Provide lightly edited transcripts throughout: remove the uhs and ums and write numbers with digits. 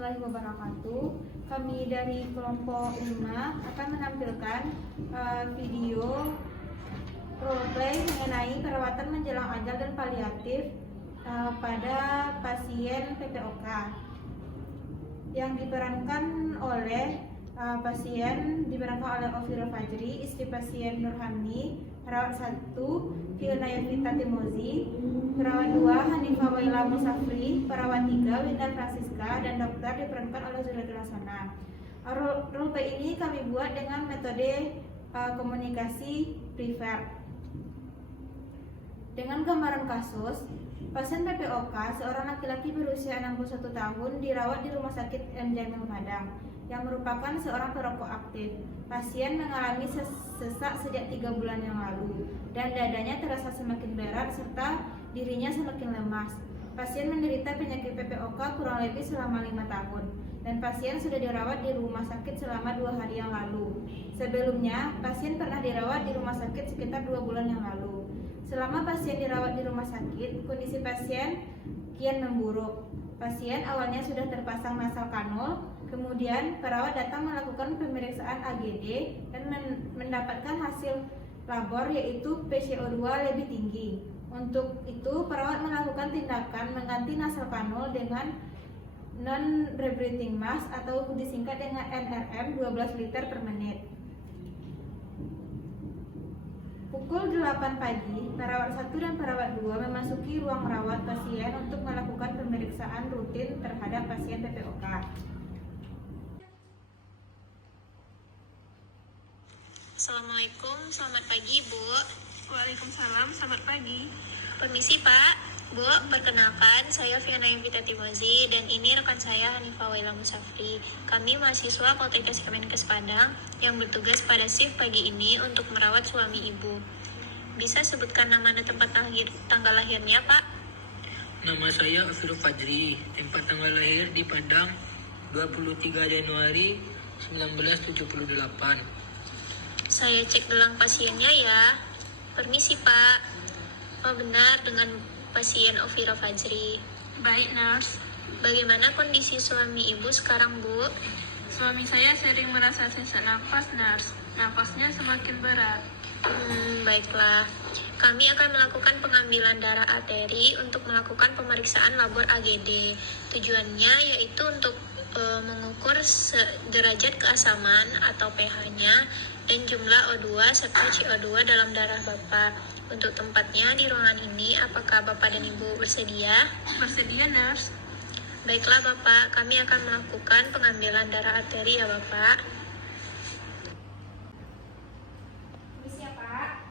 warahmatullahi wabarakatuh. Kami dari kelompok 5 akan menampilkan video roleplay mengenai perawatan menjelang ajal dan paliatif pada pasien PPOK yang diperankan oleh Ofira Fajri, istri pasien Nurhani, perawat 1 Fiona Yovita Timozi, perawat 2 Hanifah Waila Musafri, perawat 3 Winda Francisca, dan dokter diperankan oleh Zuratul Hasanah. Roleplay ini kami buat dengan metode komunikasi privat. Dengan gambaran kasus, pasien PPOK, seorang laki-laki berusia 61 tahun, dirawat di Rumah Sakit M. Jamil Padang, yang merupakan seorang perokok aktif. Pasien mengalami sesak sejak 3 bulan yang lalu, dan dadanya terasa semakin berat serta dirinya semakin lemas. Pasien menderita penyakit PPOK kurang lebih selama 5 tahun, dan pasien sudah dirawat di rumah sakit selama 2 hari yang lalu. Sebelumnya, pasien pernah dirawat di rumah sakit sekitar 2 bulan yang lalu. Selama pasien dirawat di rumah sakit, kondisi pasien kian memburuk. Pasien awalnya sudah terpasang nasal kanul, kemudian perawat datang melakukan pemeriksaan AGD dan mendapatkan hasil labor yaitu PCO2 lebih tinggi. Untuk itu, perawat melakukan tindakan mengganti nasal kanul dengan non-rebreathing mask atau disingkat dengan NRM 12 liter per menit. Pukul 8 pagi, perawat 1 dan perawat 2 memasuki ruang rawat pasien untuk melakukan pemeriksaan rutin terhadap pasien PPOK. Assalamualaikum, selamat pagi Bu. Waalaikumsalam, selamat pagi. Permisi Pak, Bu, perkenalkan saya Fiona Yovita Timozi dan ini rekan saya Hanifah Waila Musafri. Kami mahasiswa Poltekkes Kemenkes Padang yang bertugas pada shift pagi ini untuk merawat suami Ibu. Bisa sebutkan nama dan tempat tanggal lahirnya Pak? Nama saya Ofira Fajri, tempat tanggal lahir di Padang 23 Januari 1978. Saya cek gelang pasiennya ya. Permisi Pak. Oh benar, dengan pasien Ofira Fajri. Baik, nurse. Bagaimana kondisi suami Ibu sekarang Bu? Suami saya sering merasa sesak nafas, nurse. Nafasnya semakin berat. Baiklah. Kami akan melakukan pengambilan darah arteri untuk melakukan pemeriksaan labor AGD. Tujuannya yaitu untuk mengukur derajat keasaman atau pH-nya dan jumlah O2 serta CO2 dalam darah Bapak. Untuk tempatnya di ruangan ini, apakah Bapak dan Ibu bersedia? Bersedia, nurse. Baiklah Bapak, kami akan melakukan pengambilan darah arteri ya Bapak. Permisi ya Pak.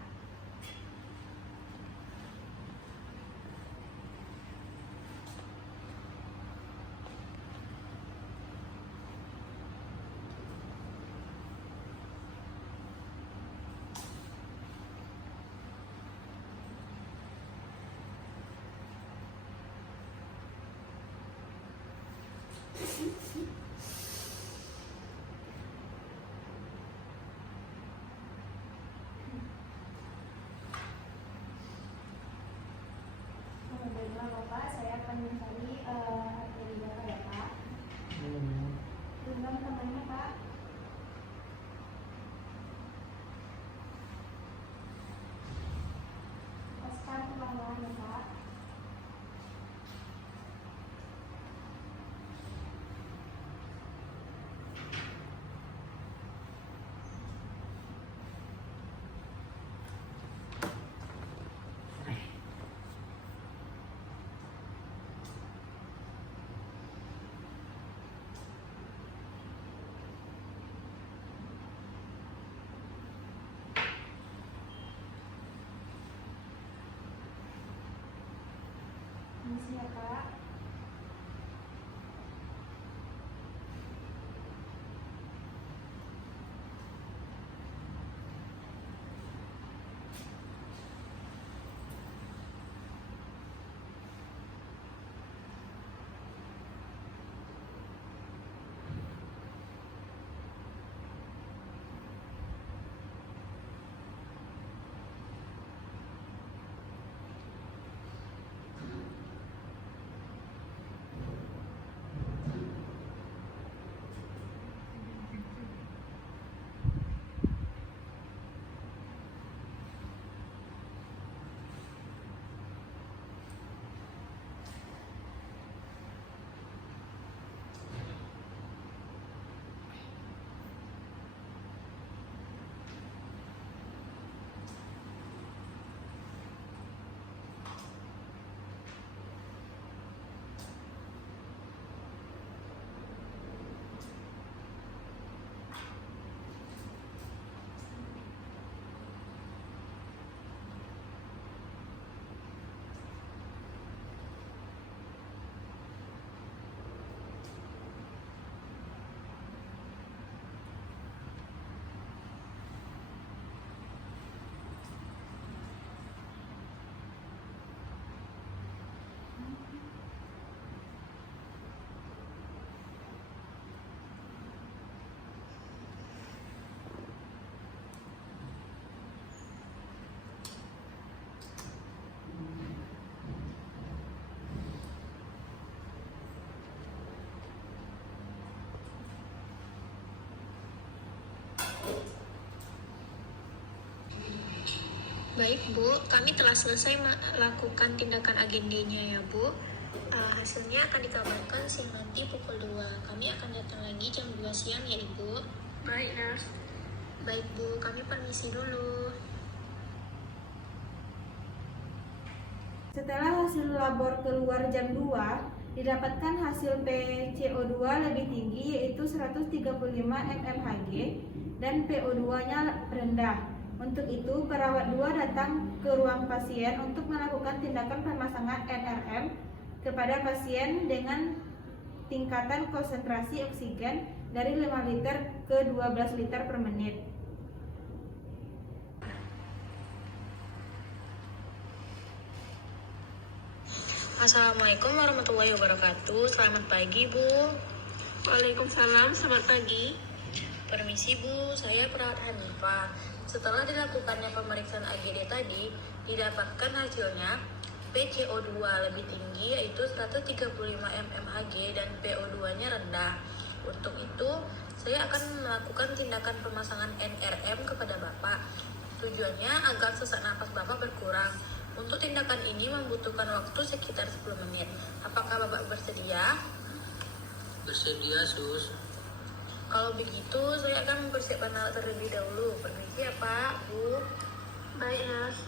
Baik Bu, kami telah selesai melakukan tindakan agendenya ya Bu. Hasilnya akan dikabarkan siang nanti pukul 2. Kami akan datang lagi jam 2 siang ya Ibu. Baik, Nurse. Baik Bu, kami permisi dulu. Setelah hasil labor keluar jam 2, didapatkan hasil PCO2 lebih tinggi yaitu 135 mmHg dan PO2-nya rendah. Untuk itu, perawat 2 datang ke ruang pasien untuk melakukan tindakan pemasangan NRM kepada pasien dengan tingkatan konsentrasi oksigen dari 5 liter ke 12 liter per menit. Assalamualaikum warahmatullahi wabarakatuh. Selamat pagi Bu. Waalaikumsalam, selamat pagi. Permisi Bu, saya perawat Hanifah. Setelah dilakukannya pemeriksaan AGD tadi, didapatkan hasilnya PCO2 lebih tinggi yaitu 135 mmHg dan PO2-nya rendah. Untuk itu, saya akan melakukan tindakan pemasangan NRM kepada Bapak. Tujuannya agar sesak napas Bapak berkurang. Untuk tindakan ini membutuhkan waktu sekitar 10 menit. Apakah Bapak bersedia? Bersedia, Sus. Kalau begitu, saya akan mempersiapkan alat terlebih dahulu. Permisi ya Pak, Bu. Baik, Nurse.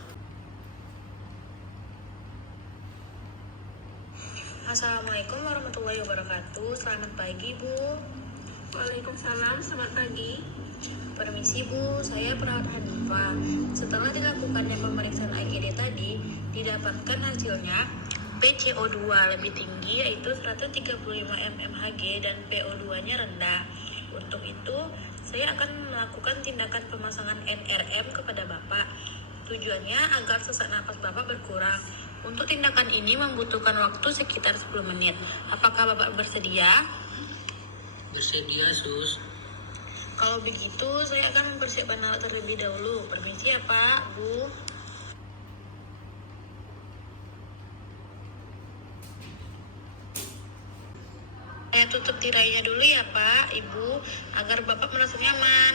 Assalamualaikum warahmatullahi wabarakatuh. Selamat pagi Bu. Waalaikumsalam, selamat pagi. Permisi Bu, saya perawat Hanifah. Setelah dilakukannya pemeriksaan AGD tadi, didapatkan hasilnya PCO2 lebih tinggi yaitu 135 mmHg dan PO2-nya rendah. Untuk itu, saya akan melakukan tindakan pemasangan NRM kepada Bapak. Tujuannya agar sesak napas Bapak berkurang. Untuk tindakan ini membutuhkan waktu sekitar 10 menit. Apakah Bapak bersedia? Bersedia, Sus. Kalau begitu, saya akan mempersiapkan alat terlebih dahulu. Permisi ya Pak, Bu. Saya tutup tirainya dulu ya Pak, Ibu, agar Bapak merasa nyaman.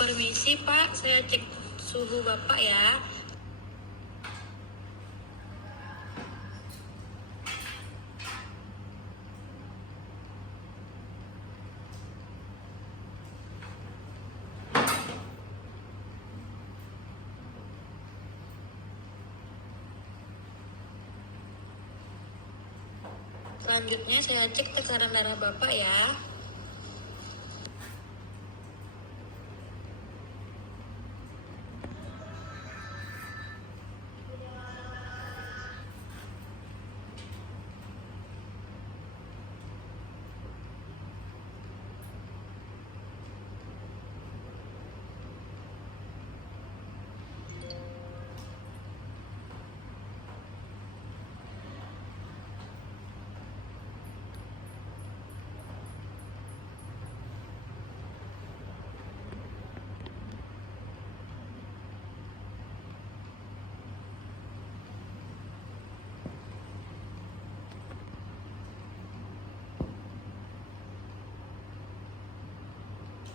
Permisi Pak, saya cek suhu Bapak ya. Selanjutnya saya cek tekanan darah Bapak ya.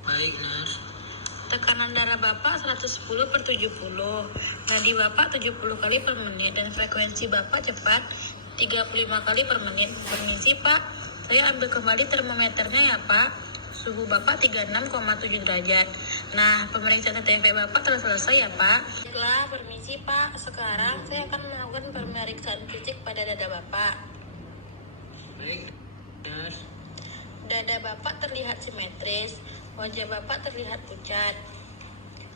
Baik, Nurse. Tekanan darah Bapak 110/70. Nadi Bapak 70 kali per menit dan frekuensi Bapak cepat 35 kali per menit. Permisi Pak, saya ambil kembali termometernya ya Pak. Suhu Bapak 36,7 derajat. Nah, pemeriksaan TTV Bapak telah selesai ya Pak. Baiklah, permisi Pak. Sekarang saya akan melakukan pemeriksaan fisik pada dada Bapak. Baik, Nurse. Dada Bapak terlihat simetris, wajah Bapak terlihat pucat.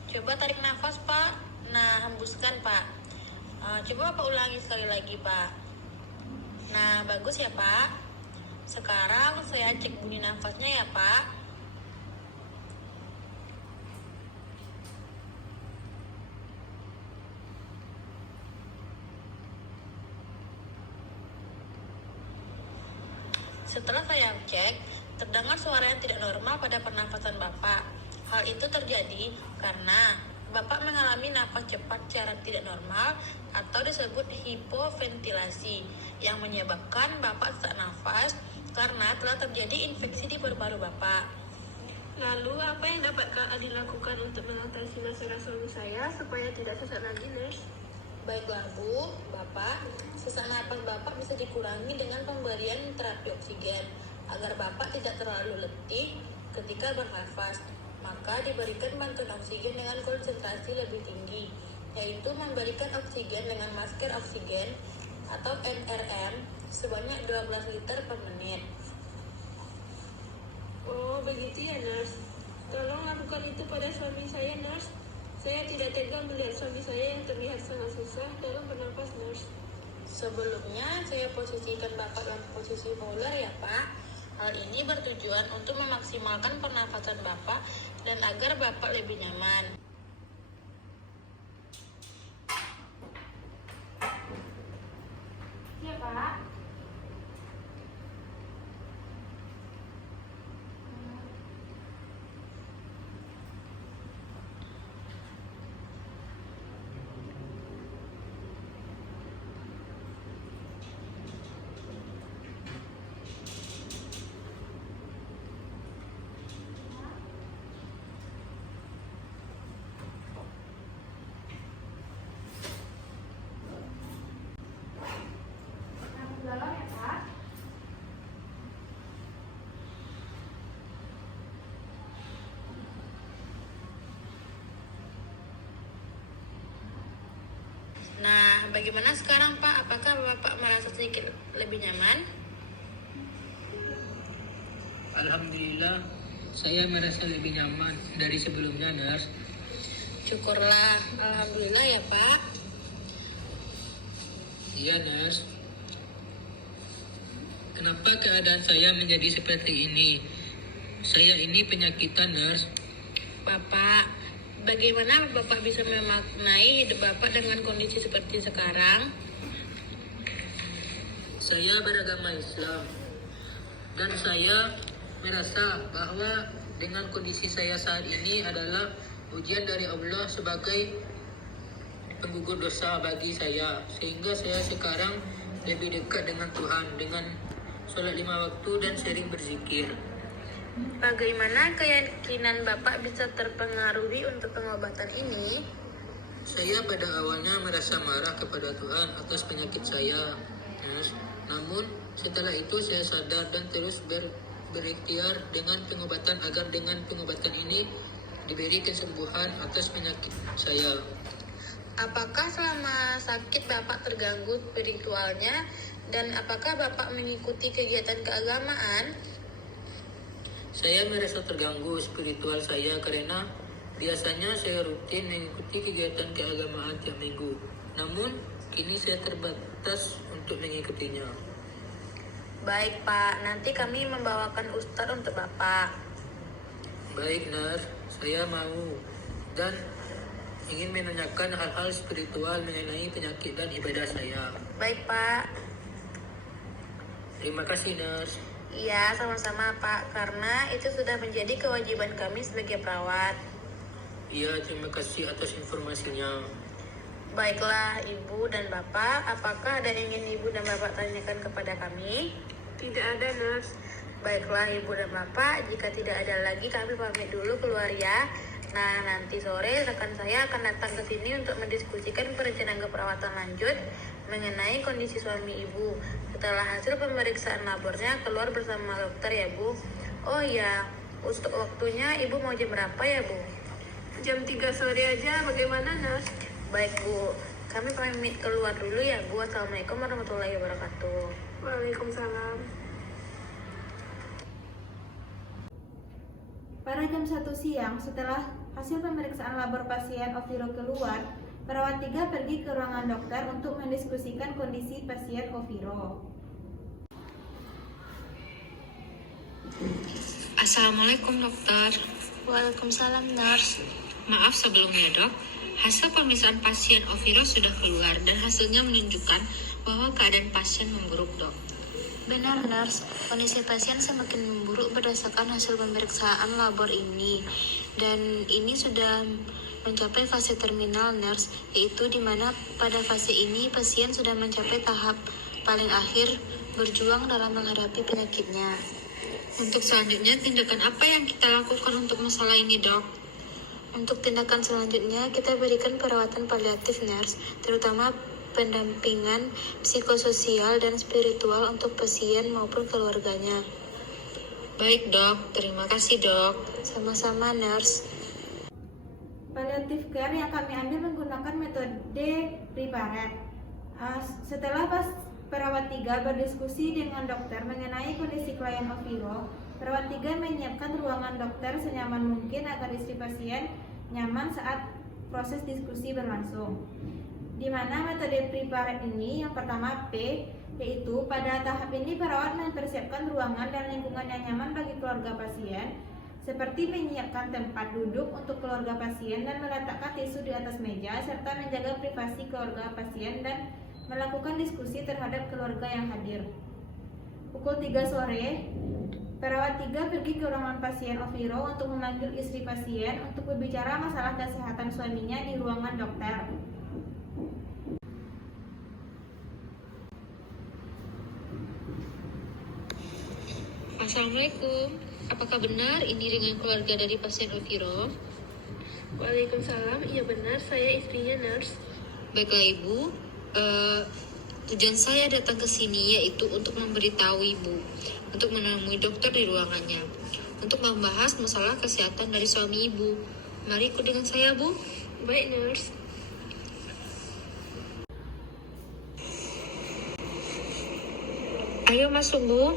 Coba tarik nafas Pak. Nah, hembuskan Pak. Coba Bapak ulangi sekali lagi Pak. Nah, bagus ya Pak. Sekarang saya cek bunyi nafasnya ya Pak. Setelah saya cek, terdengar suara yang tidak normal pada pernafasan Bapak. Hal itu terjadi karena Bapak mengalami nafas cepat secara tidak normal atau disebut hipoventilasi yang menyebabkan Bapak sesak nafas karena telah terjadi infeksi di paru-paru Bapak. Lalu apa yang dapat dilakukan untuk mengatasi masalah suami saya supaya tidak sesak lagi, Nurse? Baiklah Bu, Bapak, sesak napas Bapak bisa dikurangi dengan pemberian terapi oksigen agar Bapak tidak terlalu letih ketika bernafas. Maka diberikan bantuan oksigen dengan konsentrasi lebih tinggi, yaitu memberikan oksigen dengan masker oksigen atau NRM sebanyak 12 liter per menit. Oh, begitu ya, Nurse. Tolong lakukan itu pada suami saya, Nurse. Saya tidak tega melihat suami saya yang terlihat sangat susah dalam bernafas, Nurse. Sebelumnya, saya posisikan Bapak dalam posisi fowler ya, Pak. Hal ini bertujuan untuk memaksimalkan pernafasan Bapak dan agar Bapak lebih nyaman. Ya, Pak. Dalam ya, Pak. Nah, bagaimana sekarang Pak? Apakah Bapak merasa sedikit lebih nyaman? Alhamdulillah, saya merasa lebih nyaman dari sebelumnya, Nurse. Syukurlah, Alhamdulillah ya Pak. Iya, Nurse. Kenapa keadaan saya menjadi seperti ini? Saya ini penyakitan, Nurse. Bapak, bagaimana Bapak bisa memaknai hidup Bapak dengan kondisi seperti sekarang? Saya beragama Islam dan saya merasa bahwa dengan kondisi saya saat ini adalah ujian dari Allah sebagai penggugur dosa bagi saya, sehingga saya sekarang lebih dekat dengan Tuhan dengan sholat 5 waktu dan sering berzikir. Bagaimana keyakinan Bapak bisa terpengaruhi untuk pengobatan ini? Saya pada awalnya merasa marah kepada Tuhan atas penyakit saya. Namun setelah itu saya sadar dan terus berikhtiar dengan pengobatan agar dengan pengobatan ini diberi kesembuhan atas penyakit saya. Apakah selama sakit Bapak terganggu spiritualnya dan apakah Bapak mengikuti kegiatan keagamaan? Saya merasa terganggu spiritual saya karena biasanya saya rutin mengikuti kegiatan keagamaan tiap minggu. Namun kini saya terbatas untuk mengikutinya. Baik Pak, nanti kami membawakan ustadz untuk Bapak. Baik, Nurse, saya mau dan ingin menanyakan hal-hal spiritual mengenai penyakit dan ibadah saya. Baik Pak. Terima kasih, Nurse. Iya, sama-sama Pak, karena itu sudah menjadi kewajiban kami sebagai perawat. Iya, terima kasih atas informasinya. Baiklah Ibu dan Bapak, apakah ada yang ingin Ibu dan Bapak tanyakan kepada kami? Tidak ada, Nurse. Baiklah Ibu dan Bapak, jika tidak ada lagi kami pamit dulu keluar ya. Nah, nanti sore rekan saya akan datang ke sini untuk mendiskusikan perencanaan keperawatan lanjut mengenai kondisi suami Ibu. Setelah hasil pemeriksaan labornya keluar bersama dokter ya Bu. Oh iya, untuk waktunya Ibu mau jam berapa ya Bu? Jam 3 sore aja, bagaimana, Nurse? Baik Bu, kami pamit keluar dulu ya Bu. Assalamualaikum warahmatullahi wabarakatuh. Waalaikumsalam. Pada jam 1 siang, setelah hasil pemeriksaan labor pasien Oviro keluar, perawat 3 pergi ke ruangan dokter untuk mendiskusikan kondisi pasien Oviro. Assalamualaikum dokter. Waalaikumsalam, Nurse. Maaf sebelumnya dok, hasil pemeriksaan pasien Oviro sudah keluar dan hasilnya menunjukkan bahwa keadaan pasien memburuk dok. Benar, Nurse. Kondisi pasien semakin memburuk berdasarkan hasil pemeriksaan labor ini. Dan ini sudah mencapai fase terminal, Nurse, yaitu di mana pada fase ini pasien sudah mencapai tahap paling akhir berjuang dalam menghadapi penyakitnya. Untuk selanjutnya, tindakan apa yang kita lakukan untuk masalah ini, Dok? Untuk tindakan selanjutnya, kita berikan perawatan paliatif nurse, terutama pendampingan psikososial dan spiritual untuk pasien maupun keluarganya. Baik, Dok. Terima kasih, Dok. Sama-sama, nurse. Palliative care yang kami ambil menggunakan metode prepared. Setelah perawat 3 berdiskusi dengan dokter mengenai kondisi klien Oviro, perawat 3 menyiapkan ruangan dokter senyaman mungkin agar istri pasien nyaman saat proses diskusi berlangsung. Di mana metode prepared ini yang pertama P, yaitu pada tahap ini perawat mempersiapkan ruangan dan lingkungan yang nyaman bagi keluarga pasien, seperti menyiapkan tempat duduk untuk keluarga pasien dan meletakkan tisu di atas meja, serta menjaga privasi keluarga pasien dan melakukan diskusi terhadap keluarga yang hadir. Pukul 3 sore, perawat 3 pergi ke ruangan pasien Oviro untuk memanggil istri pasien untuk berbicara masalah kesehatan suaminya di ruangan dokter. Assalamualaikum. Apakah benar ini dengan keluarga dari pasien Oviro? Waalaikumsalam, iya benar, saya istrinya nurse. Baiklah, Ibu. Tujuan saya datang ke sini yaitu untuk memberitahu Ibu, untuk menemui dokter di ruangannya, untuk membahas masalah kesehatan dari suami Ibu. Mari ikut dengan saya, Bu. Baik, nurse. Ayo masuk, Bu.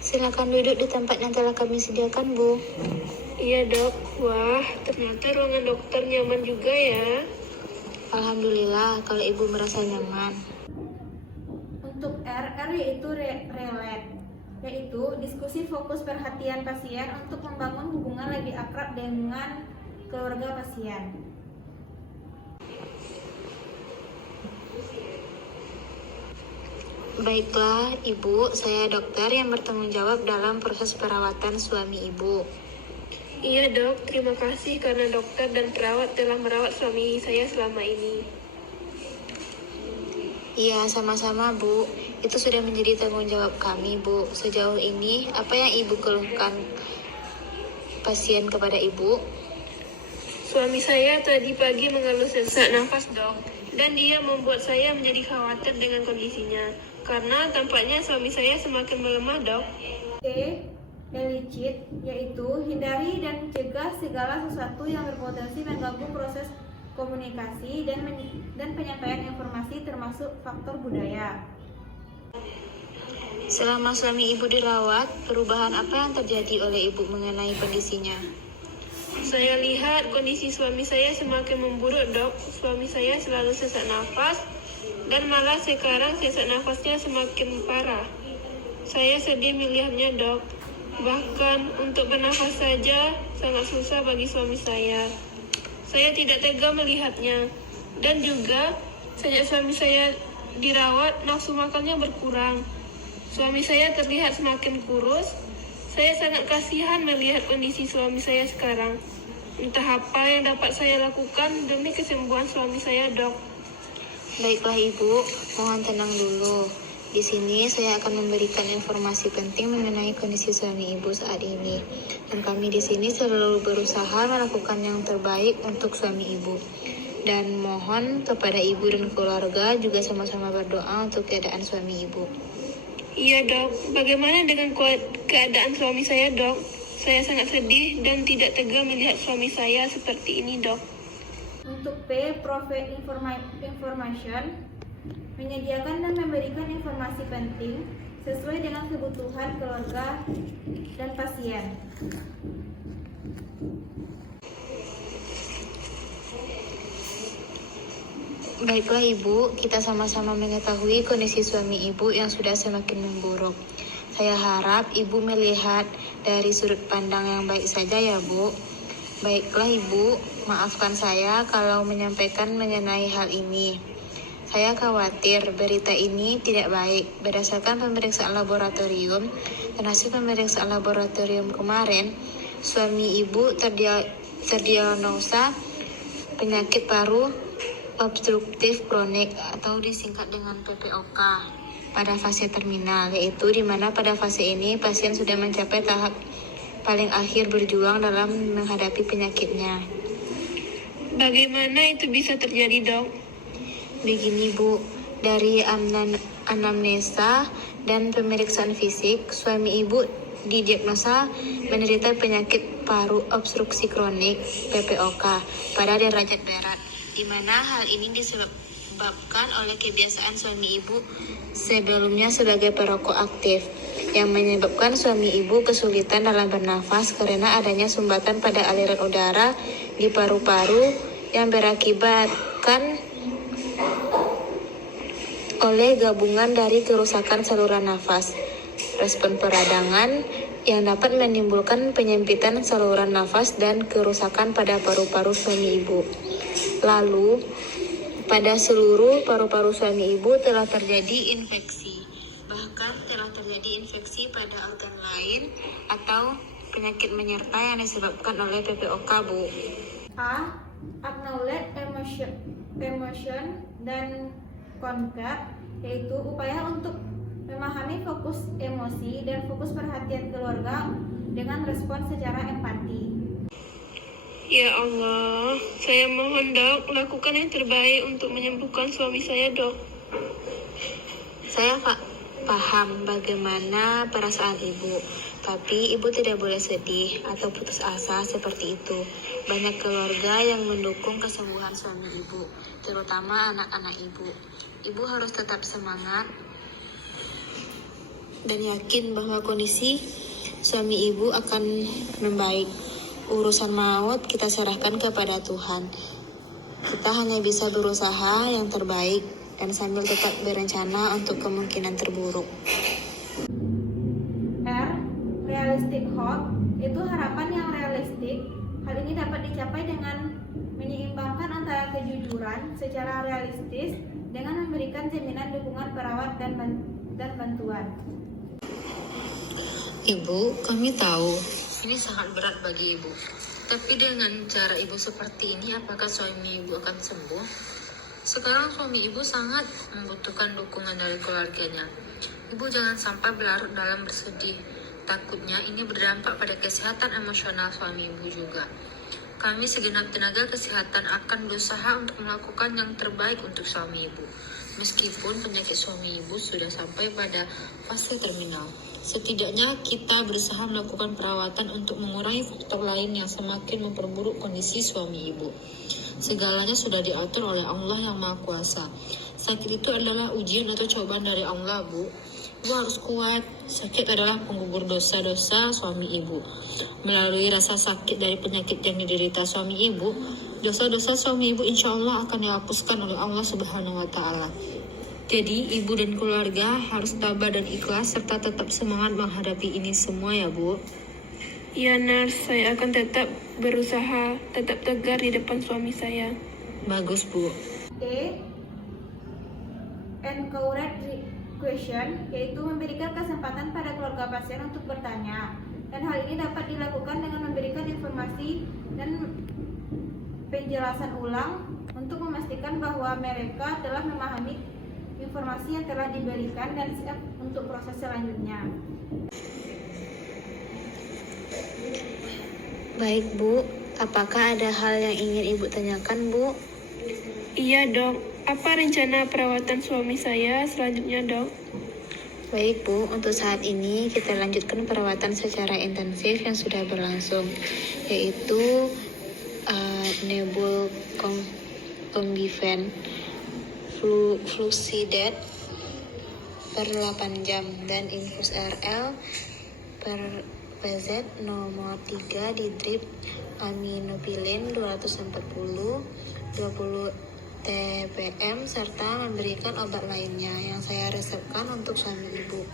Silakan duduk di tempat yang telah kami sediakan, Bu. Iya, Dok. Wah, ternyata ruangan dokter nyaman juga ya. Alhamdulillah kalau Ibu merasa nyaman. Untuk R yaitu relate, yaitu diskusi fokus perhatian pasien untuk membangun hubungan lebih akrab dengan keluarga pasien. Baiklah, Ibu, saya dokter yang bertanggung jawab dalam proses perawatan suami Ibu. Iya, Dok. Terima kasih karena dokter dan perawat telah merawat suami saya selama ini. Iya, sama-sama, Bu. Itu sudah menjadi tanggung jawab kami, Bu. Sejauh ini, apa yang Ibu keluhkan pasien kepada Ibu? Suami saya tadi pagi mengeluh sesak nafas, Dok. Dan dia membuat saya menjadi khawatir dengan kondisinya. Karena tampaknya suami saya semakin melemah, Dok. Delicit, yaitu hindari dan cegah segala sesuatu yang berpotensi mengganggu proses komunikasi dan penyampaian informasi termasuk faktor budaya. Selama suami Ibu dirawat, perubahan apa yang terjadi oleh Ibu mengenai kondisinya? Saya lihat kondisi suami saya semakin memburuk, Dok. Suami saya selalu sesak nafas dan malah sekarang sesak nafasnya semakin parah. Saya sedih melihatnya, Dok. Bahkan untuk bernafas saja sangat susah bagi suami saya. Saya tidak tega melihatnya. Dan juga sejak suami saya dirawat, nafsu makannya berkurang. Suami saya terlihat semakin kurus. Saya sangat kasihan melihat kondisi suami saya sekarang. Entah apa yang dapat saya lakukan demi kesembuhan suami saya, Dok. Baiklah, Ibu, mohon tenang dulu. Di sini saya akan memberikan informasi penting mengenai kondisi suami Ibu saat ini. Dan kami di sini selalu berusaha melakukan yang terbaik untuk suami Ibu. Dan mohon kepada Ibu dan keluarga juga sama-sama berdoa untuk keadaan suami Ibu. Iya, Dok. Bagaimana dengan keadaan suami saya, Dok? Saya sangat sedih dan tidak tega melihat suami saya seperti ini, Dok. Untuk P, provide information, menyediakan dan memberikan informasi penting sesuai dengan kebutuhan keluarga dan pasien. Baiklah, Ibu, kita sama-sama mengetahui kondisi suami Ibu yang sudah semakin memburuk. Saya harap Ibu melihat dari sudut pandang yang baik saja ya, Bu. Baiklah, Ibu, maafkan saya kalau menyampaikan mengenai hal ini. Saya khawatir berita ini tidak baik. Berdasarkan pemeriksaan laboratorium dan hasil pemeriksaan laboratorium kemarin, suami Ibu terdiagnosa penyakit paru obstruktif kronik atau disingkat dengan PPOK. pada fase terminal, yaitu di mana pada fase ini pasien sudah mencapai tahap paling akhir berjuang dalam menghadapi penyakitnya. Bagaimana itu bisa terjadi, Dok? Begini Bu, dari anamnesa dan pemeriksaan fisik, suami ibu didiagnosa menderita penyakit paru obstruksi kronik (PPOK) pada derajat berat, di mana hal ini disebabkan oleh kebiasaan suami ibu sebelumnya sebagai perokok aktif, yang menyebabkan suami ibu kesulitan dalam bernafas karena adanya sumbatan pada aliran udara di paru-paru yang berakibatkan oleh gabungan dari kerusakan saluran nafas, respon peradangan yang dapat menimbulkan penyempitan saluran nafas dan kerusakan pada paru-paru suami ibu. Lalu, pada seluruh paru-paru suami ibu telah terjadi infeksi, bahkan telah terjadi infeksi pada organ lain atau penyakit menyerta yang disebabkan oleh PPOK, Bu. A. Acknowledge emotion dan concrete, yaitu upaya untuk memahami fokus emosi dan fokus perhatian keluarga dengan respon secara empati. Ya Allah, saya mohon, Dok, lakukan yang terbaik untuk menyembuhkan suami saya, Dok. Saya paham bagaimana perasaan ibu, tapi ibu tidak boleh sedih atau putus asa seperti itu. Banyak keluarga yang mendukung kesembuhan suami ibu, terutama anak-anak ibu. Ibu harus tetap semangat dan yakin bahwa kondisi suami ibu akan membaik. Urusan maut kita serahkan kepada Tuhan. Kita hanya bisa berusaha yang terbaik dan sambil tetap berencana untuk kemungkinan terburuk. R. Realistic hope, itu harapan yang realistik. Hal ini dapat dicapai dengan menyeimbangkan antara kejujuran secara realistis dengan memberikan jaminan dukungan perawat dan bantuan. Ibu, kami tahu ini sangat berat bagi ibu. Tapi dengan cara ibu seperti ini, apakah suami ibu akan sembuh? Sekarang suami ibu sangat membutuhkan dukungan dari keluarganya. Ibu jangan sampai berlarut dalam bersedih. Takutnya ini berdampak pada kesehatan emosional suami ibu juga. Kami segenap tenaga kesehatan akan berusaha untuk melakukan yang terbaik untuk suami ibu. Meskipun penyakit suami ibu sudah sampai pada fase terminal, setidaknya kita berusaha melakukan perawatan untuk mengurangi faktor lain yang semakin memperburuk kondisi suami ibu. Segalanya sudah diatur oleh Allah yang Maha Kuasa. Sakit itu adalah ujian atau cobaan dari Allah, Bu. Ibu harus kuat. Sakit adalah penggugur dosa-dosa suami ibu. Melalui rasa sakit dari penyakit yang diderita suami ibu, dosa-dosa suami ibu insya Allah akan dihapuskan oleh Allah Subhanahu wa Ta'ala. Jadi, ibu dan keluarga harus tabah dan ikhlas serta tetap semangat menghadapi ini semua ya, Bu. Ya, Nurse, saya akan tetap berusaha, tetap tegar di depan suami saya. Bagus, Bu. E. Encourage question, yaitu memberikan kesempatan pada keluarga pasien untuk bertanya. Dan hal ini dapat dilakukan dengan memberikan informasi dan penjelasan ulang untuk memastikan bahwa mereka telah memahami informasi yang telah diberikan dan siap untuk proses selanjutnya. Baik, Bu. Apakah ada hal yang ingin Ibu tanyakan, Bu? Iya, Dok. Apa rencana perawatan suami saya selanjutnya, Dok? Baik, Bu. Untuk saat ini kita lanjutkan perawatan secara intensif yang sudah berlangsung, yaitu nebul Combifen Flusidet per 8 jam dan infus RL per PZ nomor 3 di drip aminopilin 240 20 TPM serta memberikan obat lainnya yang saya resepkan untuk suami ibu.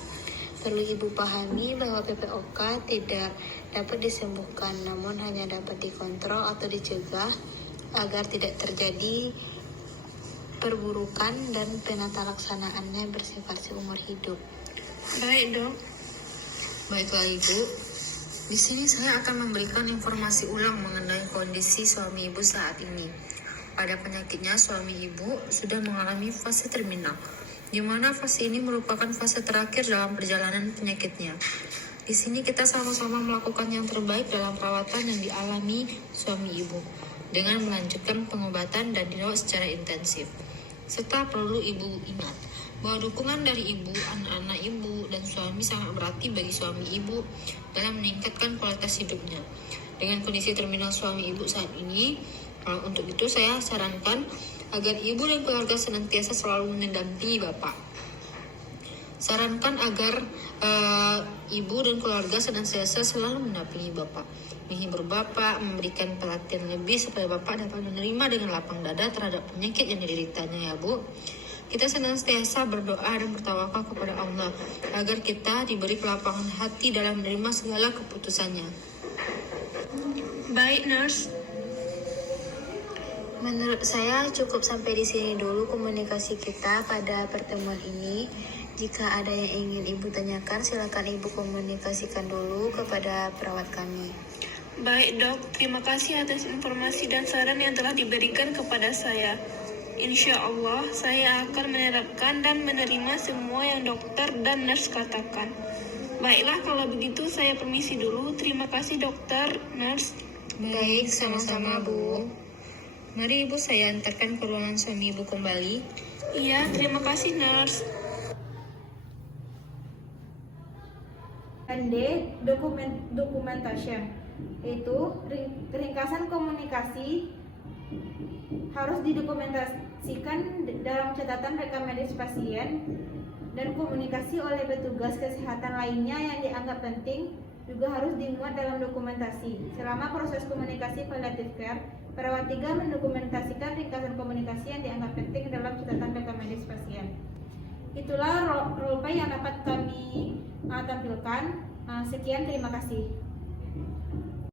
Perlu ibu pahami bahwa PPOK tidak dapat disembuhkan, namun hanya dapat dikontrol atau dicegah agar tidak terjadi perburukan dan penata laksanaannya bersifat seumur hidup. Baik, Dok. Baiklah, Ibu. Di sini saya akan memberikan informasi ulang mengenai kondisi suami ibu saat ini. Pada penyakitnya, suami ibu sudah mengalami fase terminal. di mana fase ini merupakan fase terakhir dalam perjalanan penyakitnya. Di sini kita sama-sama melakukan yang terbaik dalam perawatan yang dialami suami ibu, dengan melanjutkan pengobatan dan dirawat secara intensif. Serta perlu ibu ingat bahwa dukungan dari ibu, anak-anak ibu, dan suami sangat berarti bagi suami ibu dalam meningkatkan kualitas hidupnya. Dengan kondisi terminal suami ibu saat ini, untuk itu saya sarankan agar ibu dan keluarga senantiasa selalu mendampingi Bapak. Sarankan agar ibu dan keluarga senantiasa selalu mendampingi Bapak, menghibur Bapak, memberikan perhatian lebih supaya Bapak dapat menerima dengan lapang dada terhadap penyakit yang dideritanya ya Bu. Kita senantiasa berdoa dan bertawakal kepada Allah agar kita diberi kelapangan hati dalam menerima segala keputusannya. Baik, nurse. Menurut saya cukup sampai di sini dulu komunikasi kita pada pertemuan ini. Jika ada yang ingin Ibu tanyakan, silakan Ibu komunikasikan dulu kepada perawat kami. Baik dok, terima kasih atas informasi dan saran yang telah diberikan kepada saya. Insya Allah, saya akan menerapkan dan menerima semua yang dokter dan nurse katakan. Baiklah, kalau begitu saya permisi dulu. Terima kasih dokter, nurse. Baik, sama-sama Bu. Mari Ibu saya antarkan ke ruangan suami Ibu kembali. Iya, terima kasih nurse. Dan D. Documentation, yaitu ringkasan komunikasi harus didokumentasikan dalam catatan rekam medis pasien dan komunikasi oleh petugas kesehatan lainnya yang dianggap penting juga harus dimuat dalam dokumentasi. Selama proses komunikasi palliative care, perawat 3 mendokumentasikan ringkasan komunikasi yang dianggap penting dalam catatan rekam medis pasien. Itulah role play yang dapat kami tampilkan. Sekian, terima kasih.